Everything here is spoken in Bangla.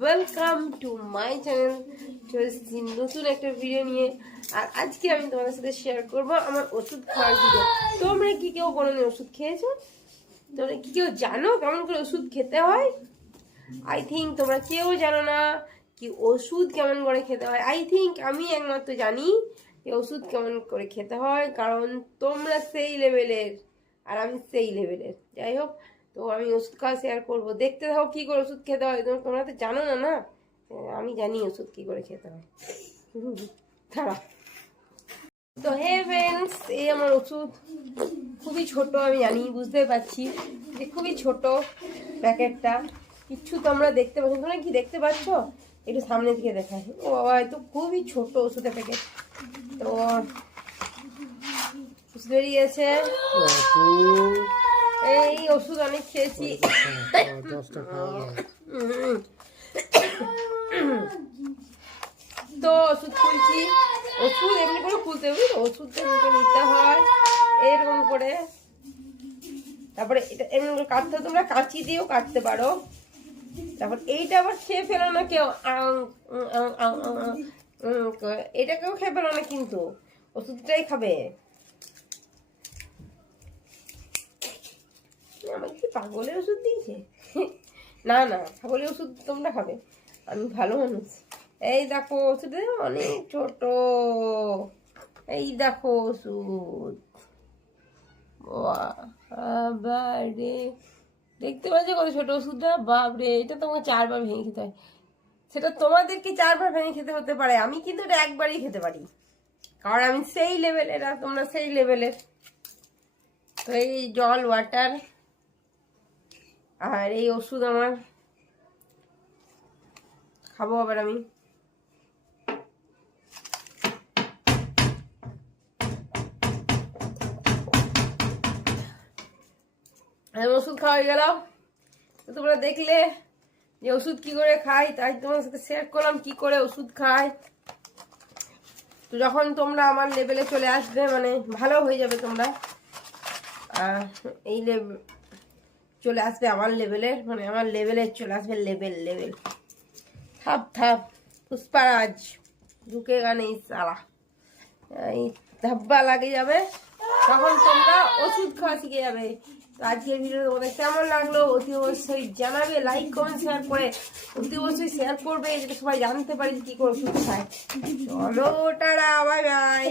ওয়েলকাম টু মাই চ্যানেল চলেছি নতুন একটা ভিডিও নিয়ে। আর আজকে আমি তোমাদের সাথে শেয়ার করব আমার ওষুধ খাওয়ার ভিডিও তোমরা কি কেউ কোনোদিন ওষুধ খেয়েছো? তোমরা কি কেউ জানো কেমন করে ওষুধ খেতে হয়? আই থিঙ্ক তোমরা কেউ জানো না কি ওষুধ কেমন করে খেতে হয়। আই থিঙ্ক আমি একমাত্র জানি যে ওষুধ কেমন করে খেতে হয়, কারণ তোমরা সেই লেভেলের আর আমি সেই লেভেলের যাই হোক তো আমি ওষুধ খাওয়া শেয়ার করব। দেখতে থাকো কী করে ওষুধ খেতে হয়। তোমরা তো জানো না না? আমি জানি ওষুধ কী করে খেতে হয়। তো হে ফ্রেন্ডস এই আমার ওষুধ খুবই ছোট, আমি জানি বুঝতে পারছি যে খুবই ছোট প্যাকেটটা। কিচ্ছু তোমরা দেখতে পাচ্ছ তোমরা কি দেখতে পাচ্ছ? একটু সামনে থেকে দেখায় ও বাবা তো খুবই ছোট ওষুধের প্যাকেট। তো বেরিয়েছে এই ওষুধ অনেক খেয়েছি। তো ওষুধ খুলছি। ওষুধ এমনি করে খুলতে বুঝলো? ওষুধ এমনি করে নিতে হয়। এরকম করে। তারপরে এটা এমনি করে কাটতে তোমরা কাঁচি দিয়েও কাটতে পারো। তারপর এইটা আবার খেয়ে ফেলো না কেউ। আং, উম, আং, আং, আং, আং, উম, করে। এটা কেউ খেয়ে ফেলো না কিন্তু। ওষুধটাই খাবে। আমাকে কি পাগলের ওষুধ দিয়েছে? না না পাগলের ওষুধ তোমরা খাবে। আমি ভালো মানুষ। এই দেখো, ওষুধ অনেক ছোট। এই দেখো ওষুধ। বাবারে। দেখতে পাচ্ছ কত ছোট ওষুধটা? বাপরে, এটা তোমাকে চারবার ভেঙে খেতে হয়। সেটা তোমাদেরকে চারবার ভেঙে খেতে হতে পারে। আমি কিন্তু এটা একবারই খেতে পারি। কারণ আমি সেই লেভেলের আর তোমরা সেই লেভেলের তো এই জল ওয়াটার আর এই ওষুধ আমার খাব আবার আমি। ওষুধ খাওয়া গেল। তোমরা দেখলে যে ওষুধ কি করে খাই, তাই তোমার সাথে শেয়ার করলাম কি করে ওষুধ খাই। তো যখন তোমরা আমার লেভেলে চলে আসবে মানে ভালো হয়ে যাবে তোমরা। এই লেভেল চলে আসবে আমার লেভেলের মানে আমার লেভেলে চলে আসবে লেভেল লেভেল থাপ থাপ। পুষ্পারাজ ঢুকেগা নেই সালা। এই ধাব্বা লাগে যাবে, তখন তোমরা ওষুধ খাওয়া শিখে যাবে। তো আজকের ভিডিও তোমাদের কেমন লাগল? অতি অবশ্যই জানাবে লাইক কমেন্ট শেয়ার করে। অতি অবশ্যই শেয়ার করবে যেটা সবাই জানতে পারে কি করে ওষুধ খায়। চলো, টাটা বাই বাই